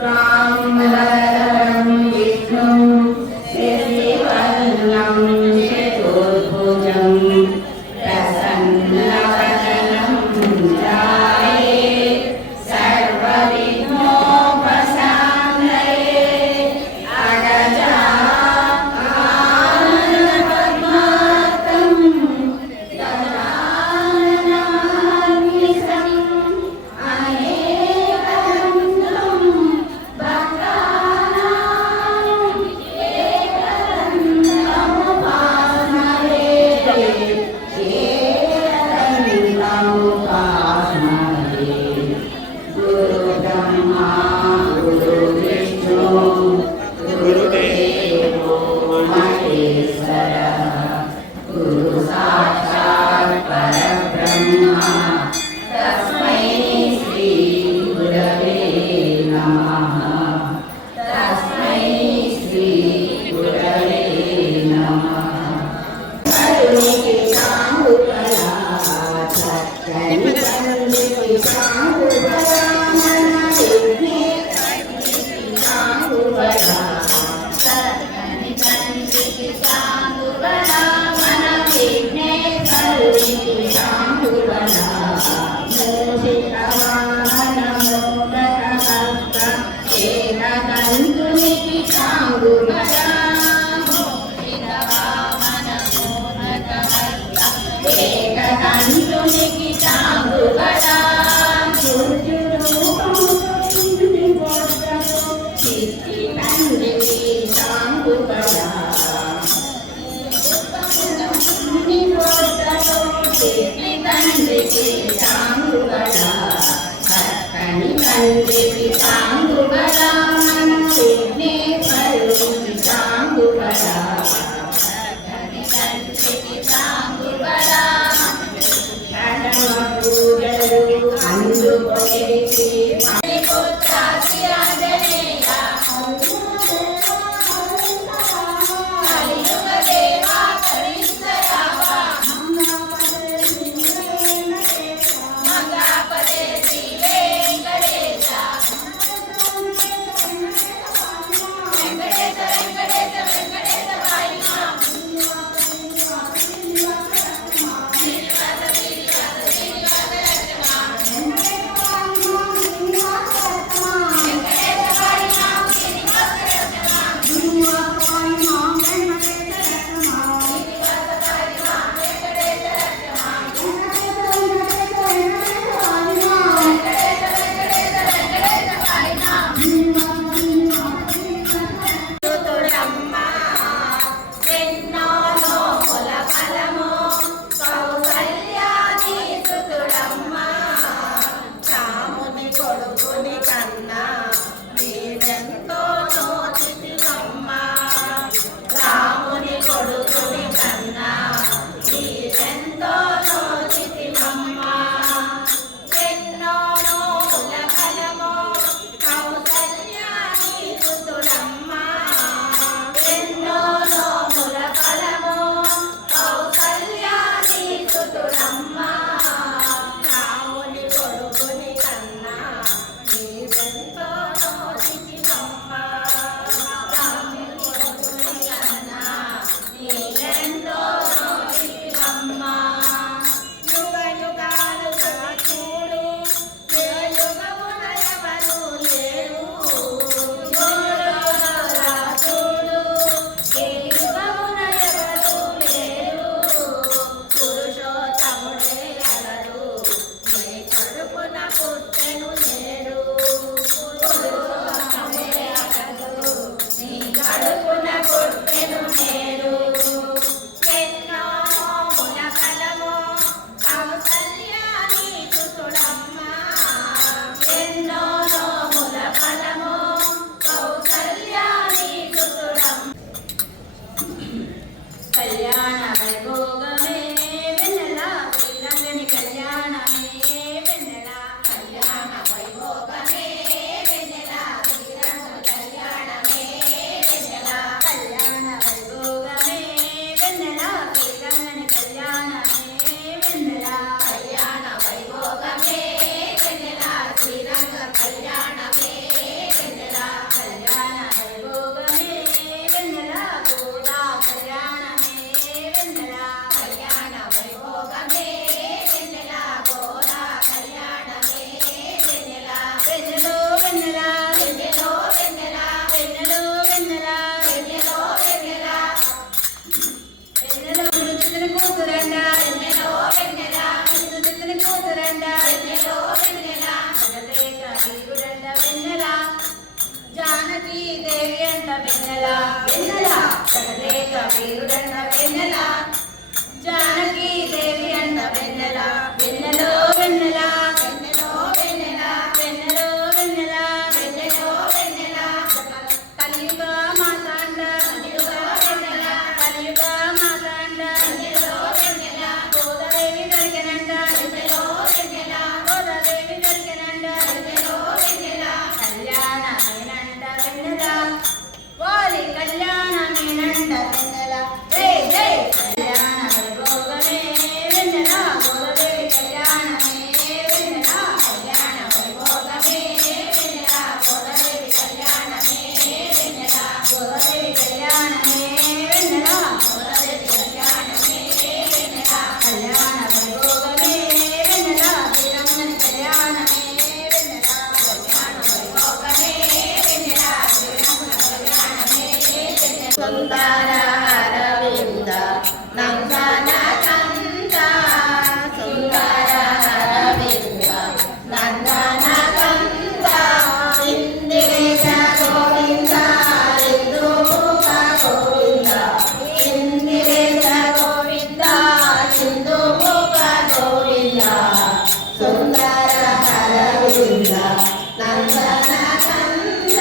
शुक्लाम्बरधरं विष्णुं शशिवर्णं चतुर्भुजं प्रसन्नवदनं ध्याये सर्वविघ्नोपशान्तये अगजाननपद्मार्कं गजाननमहर्निशम् अनेकदन्तं भक्तानां एकदन्तमुपास्महे एकदन्तमुपास्महे गुरुब्रह्मा गुरुविष्णु गुरुदेवो महेश्वरः गुरुसाक्षात् परब्रह्मा तस्मै श्री गुरवे नमः तस्मै श्री गुरवे नमः करुणिके साहुबला चक्कनि करुणिके साहुबला मनविघ्ने साहुबला चक्कनि करुणिके साहुबला मनविघ्ने करुणिके साहुबला मोहितवाहन मोदकहस्त एकदन्तुनिके साहुबला एकदन्तुनिके साहुबला चित्तितन्त्रिके साहुबला चित्तितन्त्रिके साहुबला चक्कनि तन्त्रिके साहुबला मनविघ्ने करुणिके साहुबला चक्कनि तन्त्रिके साहुबला పూజలు అందుకొనేసి పుత్రాసి ఆంజనేయ కలియుగ దేవా కరుణించరావా మంగాపదే శ్రీ వెంకటేశ వెంకటేశ వెంకటేశ వెంకటేశ వాయుమా పుట్టెను నేడు కూతురండ వెన్నెలో వెన్నెల ముద్దు దిద్దుని కూతురండ వెన్నెలో వెన్నెల జగదేక వీరుడండ వెన్నెల జానకి దేవి అంట వెన్నెల వెన్నెల జగదేక వీరుడండ వెన్నెల జానకి దేవి అంట వెన్నెల వెన్నెలో వెన్నెల వెన్నెలో వెన్నెల వెన్నెలో వెన్నెల వెన్నెలో వెన్నెల కలియుగ మాతాండ కలియుగ వెన్నెల కలియుగ మాతాండ వెన్నెలో వెన్నెల గోదాదేవి దొరికినండ వెన్నెలో వెన్నెల గోదాదేవి దొరికినండ వెన్నెలో వెన్నెల కళ్యాణమేనంట వెన్నెల వారి కళ్యాణమేనంట వెన్నెల జై జై కళ్యాణ వైభోగమే వెన్నెల గోదాదేవి కళ్యాణమే వెన్నెల కళ్యాణ వైభోగమే వెన్నెల గోదాదేవి కళ్యాణమే వెన్నెల గోదాదేవి కళ్యాణమే వెన్నెల గోదాదేవి కళ్యాణమే వెన్నెల కళ్యాణ వైభోగమే వెన్నెల శ్రీరంగని కళ్యాణమే వెన్నెల కళ్యాణ వైభోగమే వెన్నెల శ్రీరంగని కళ్యాణమే వెన్నెల సుందర అరవింద నందన కంద సుందర అరవింద నందన కంద ఇందిరేశ గోవింద ఇందుముఖ గోవింద ఇందిరేశ గోవింద ఇందుముఖ గోవింద సుందర అరవింద నందన కంద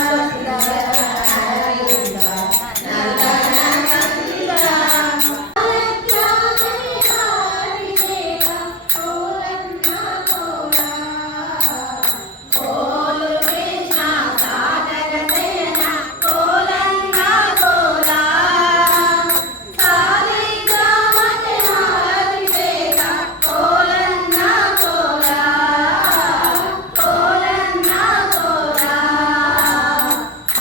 సుందర అరవింద నందన కంద కోలు కృష్ణ సాగర సేన కోలన్న కోలా కాళికా మహిళాభిషేక కోలన్న కోలా కోలన్న కోలా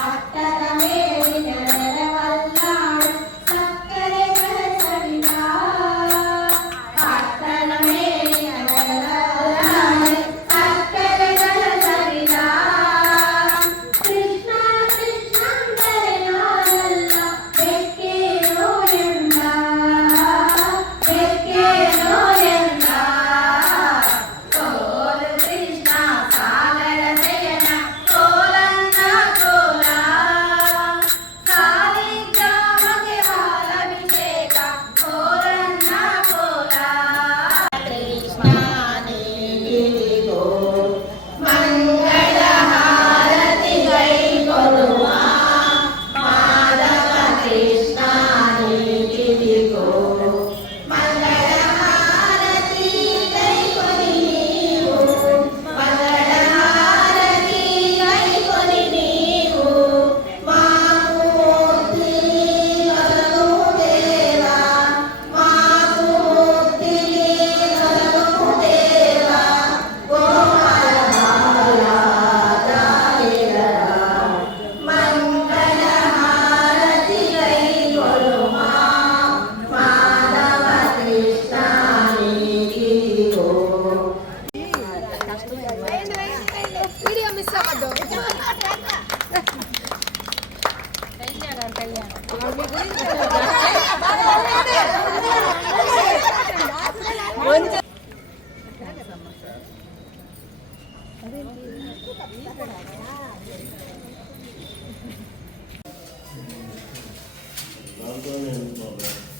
అట్టరమే నెలవల్లాడు సక్కరే సరితా అట్టరమే నెలవల్లాడు సక్కరే సరితా కృష్ణ కృష్ణందరిలోనల్ల వెక్కేనో ఎండ వెక్కేనో ఎండ కోలు కృష్ణ సాగర శయన కోలన్న కోలా కాళికా మహిళాభిషేక కోలన్న కోలా కృష్ణ నీతిగో మంగళహారతి గై కొలుమా మాధవ కృష్ణ నీతిగో మంగళహారతి గై కొని నీవు మంగళహారతి గై కొని నీవు మాకు ముక్తి కలుగు దేవా మాకు ముక్తి కలుగు దేవా మంగళహారతి గై కొలుమా మాధవ కృష్ణ నీతిగో వీడియో మిస్ అవ్వద్దు దాంతోనే ఉంది బాబా